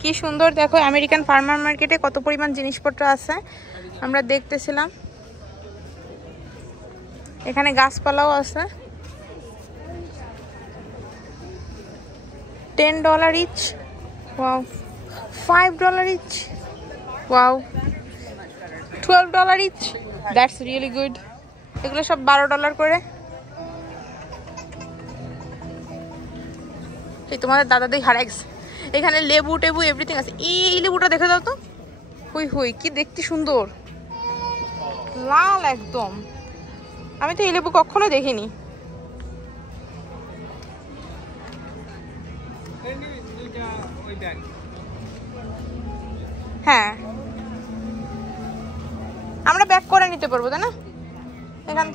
কি সুন্দর দেখো, আমেরিকান ফার্মার মার্কেটে কত পরিমাণ জিনিসপত্র আছে আমরা দেখতেছিলাম। এখানে গাছপালাও আছে। $10 each. Wow. $5 each. Wow. $12 each. That's really good. এগুলো সব $12 করে। এই তোমাদের দাদাদের হারাই গেছে। এখানে লেবু টেবু এভরিথিং আছে। এই লেবুটা দেখে দাও তো, হুই হুই কি দেখতে সুন্দর, লাল একদম। আমি তো এই লেবু কখনো দেখিনি। হ্যাঁ, আমরা ব্যাক করে নিতে পারবো তাই না? এখান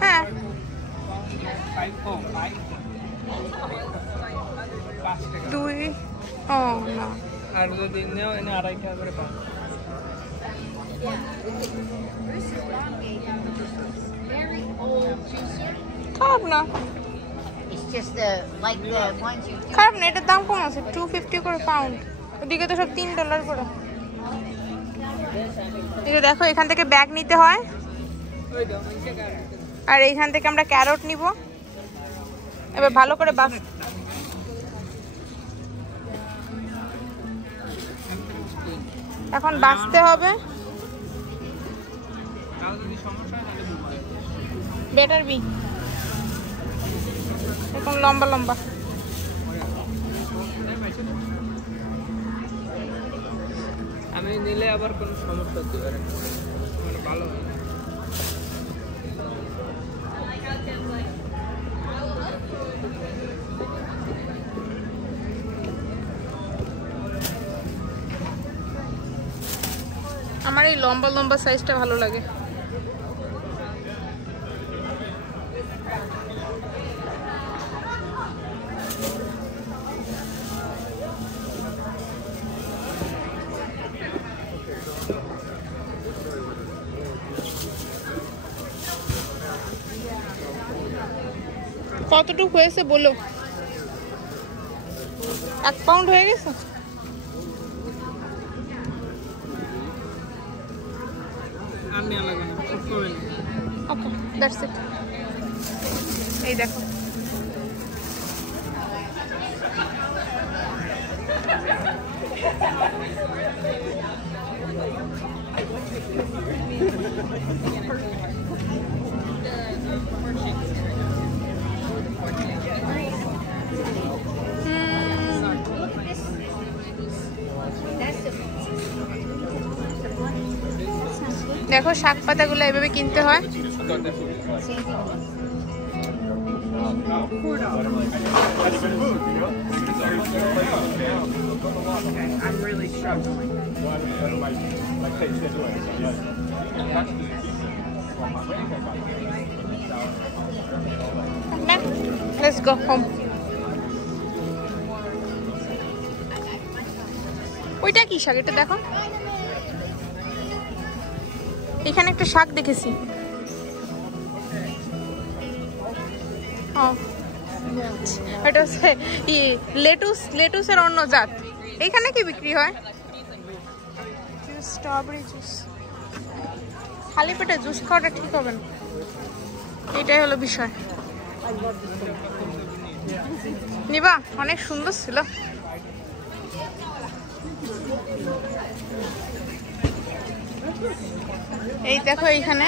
হ্যাঁ, দুই ও না, আর যদি নেও এনে 2.5 টাকা করে পাও। খারাপ না, It's just like the ones you do. খারাপ না। এটার দাম কম আছে, 250 করে পাউন্ড। ওদিকে তো সব $3 করে। এই যে দেখো, এখান থেকে ব্যাগ নিতে হয়, আর এইখান থেকে আমরা ক্যারট নিব। এবার ভালো করে বাস, এখন বাছতে হবে। বেটার বি এখন লম্বা লম্বা। আমি নিলে আবার কোনো সমস্যা হতে পারে, মানে ভালো হয়। আমার এই লম্বা লম্বা সাইজটা ভালো লাগে। কতটুকু হয়েছে বলো? 1 পাউন্ড হয়ে গেছে। আমি আলাদা না, ওকে, দ্যাটস ইট। এই দেখো, দেখো শাক পাতাগুলো এভাবে কিনতে হয়। Let's go home. ওইটা কি শাক? এটা দেখো, এখানে একটা শাক দেখেছি। এটা হচ্ছে লেটুসের অন্য জাত। এখানে কি বিক্রি হয়? Strawberry juice. খালি পেটে জুস খাওয়াটা ঠিক হবে না, এটাই হলো বিষয়। নিবা? অনেক সুন্দর ছিল। এই দেখো, এইখানে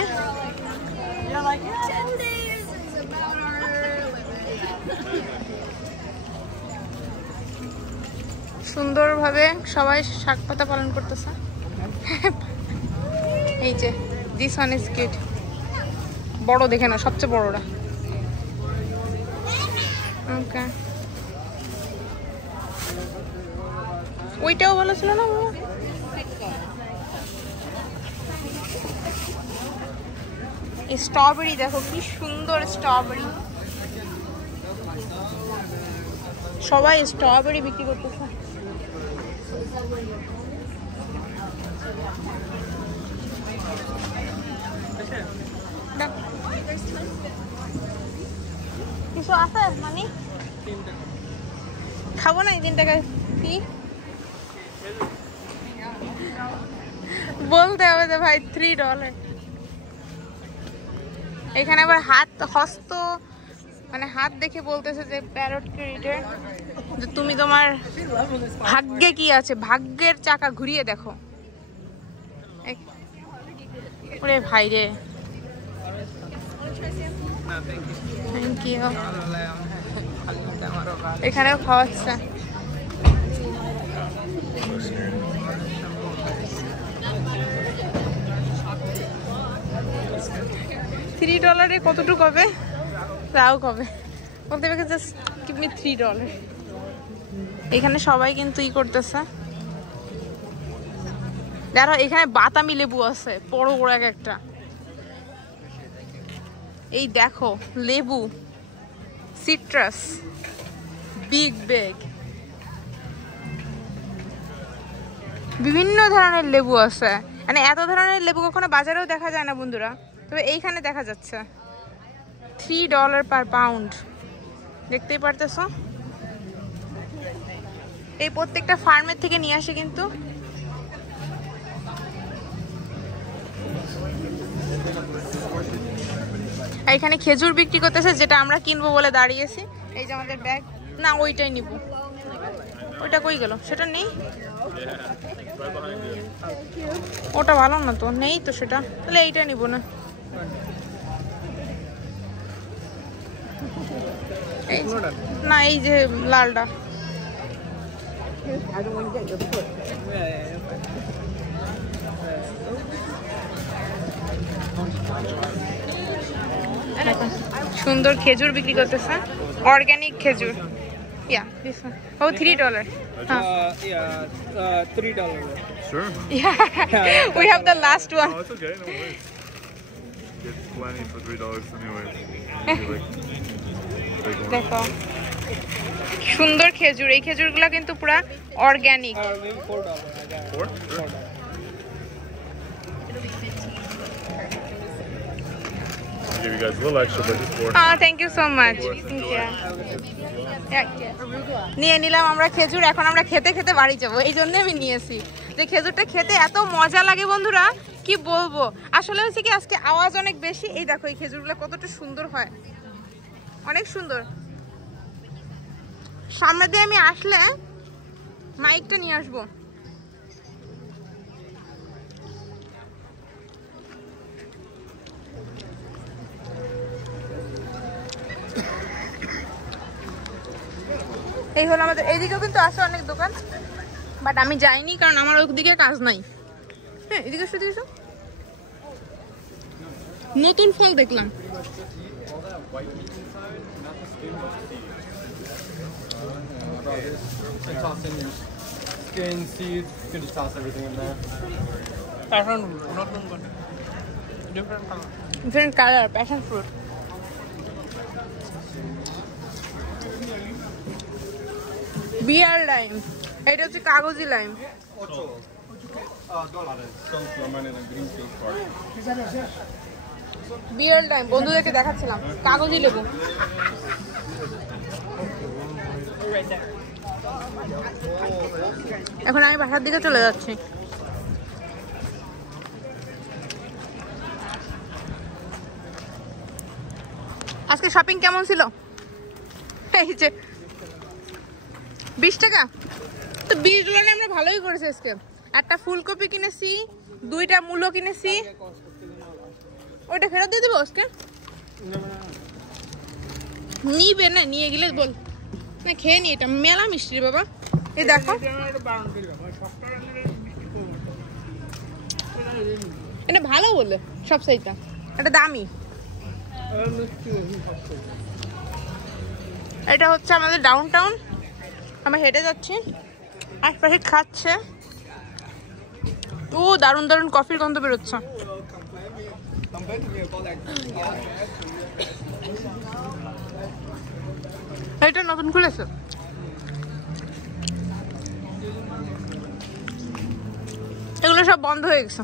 সুন্দরভাবে সবাই শাক পাতা পালন করতেছে। এই যে দিস ওয়ান ইজ কিড, বড় দেখে না, সবচেয়ে বড়টা। ওকে, ওইটাও ভালো ছিল না বাবা? স্ট্রবেরি দেখো কি সুন্দর স্ট্রবেরি, সবাই স্ট্রবেরি বিক্রি করতেছে। কিছু আছে মানে খাবো না এই 3 টাকা কি বলতে হবে যে ভাই $3 এখানে আবার হাত হস্ত মানে হাত দেখে বলতেছে যে প্যারট ক্রিয়েটর যে তুমি তোমার ভাগ্যে কি আছে ভাগ্যের চাকা ঘুরিয়ে দেখো ওরে ভাই রে থ্যাংক ইউ এখানেও খাওয়াচ্ছে $3 কতটুকু হবে তাও কবে বলতে পারে জাস্ট গিভ মি $3 এখানে সবাই কিন্তু ই করতেছে দেখো এখানে বাতামি লেবু আছে বড় বড় একটা এই দেখো লেবু সিট্রাস বিগ বেগ বিভিন্ন ধরনের লেবু আছে মানে এত ধরনের লেবু কখনো বাজারেও দেখা যায় না বন্ধুরা তবে এইখানে দেখা যাচ্ছে $3 পার পাউন্ড দেখতেই পারতেছো এই প্রত্যেকটা ফার্মের থেকে নিয়ে আসে কিন্তু এখানে খেজুর বিক্রি করতেছে যেটা আমরা কিনবো বলে দাঁড়িয়েছি এই যে আমাদের ব্যাগ না ওইটাই নিব ওইটা কই গেল সেটা নেই ওটা ভালো না তো নেই তো সেটা তাহলে এইটা নিব না না এই যে লালটা সুন্দর খেজুর বিক্রি করতেছে অর্গানিক খেজুর Yeah, this one. Oh, $3. $3. Sure. Yeah, we have the last one. Oh, it's okay. No worries. Get plenty for $3 anyway. দেখো সুন্দর খেজুর এই খেজুরগুলো কিন্তু পুরা organic Maybe $4. Four? Sure. I'll give you guys a little extra, but just four. Oh, thank you so much. Thank you. নিয়ে নিলাম আমরা খেজুর এখন আমরা খেতে খেতে বাড়ি যাবো এই জন্য আমি নিয়েছি যে খেজুরটা খেতে এত মজা লাগে বন্ধুরা কি বলবো আসলে হচ্ছে কি আজকে আওয়াজ অনেক বেশি এই দেখো এই খেজুরগুলো কতটা সুন্দর হয় অনেক সুন্দর সামনে দিয়ে আমি আসলে মাইকটা নিয়ে আসবো এই হলো আমাদের এইদিকেও কিন্তু আছে অনেক দোকান বাট আমি যাইনি কারণ আমার ওদিকে কাজ নাই হ্যাঁ এদিকে শুধু নতুন ফল দেখলাম Skin, seeds, you can just toss everything in there. Different color, passion fruit. বিয়ার লাইম এটা হচ্ছে কাগজি লাইম বিয়ার লাইম বন্ধুদেরকে দেখাচ্ছিলাম কাগজি লেবু এখন আমি বাসার দিকে চলে যাচ্ছি আজকে শপিং কেমন ছিল এই যে 20 টাকা তো $20 আমরা ভালোই করেছি আজকে একটা ফুলকপি কিনেছি 2টা মূলো কিনেছি ওইটা ফেরত দিয়ে দেবো আজকে নিবে না নিয়ে গেলে বল না খেয়ে নি এটা মেলা মিষ্টি বাবা এই দেখো এটা ভালো বলে সব সাইটা এটা দামি এটা হচ্ছে আমাদের ডাউন টাউন আমরা হেঁটে যাচ্ছি আশপাশে খাচ্ছে ও দারুণ দারুণ কফির গন্ধ বেরোচ্ছে এটা নতুন খুলেছে এগুলো সব বন্ধ হয়ে গেছে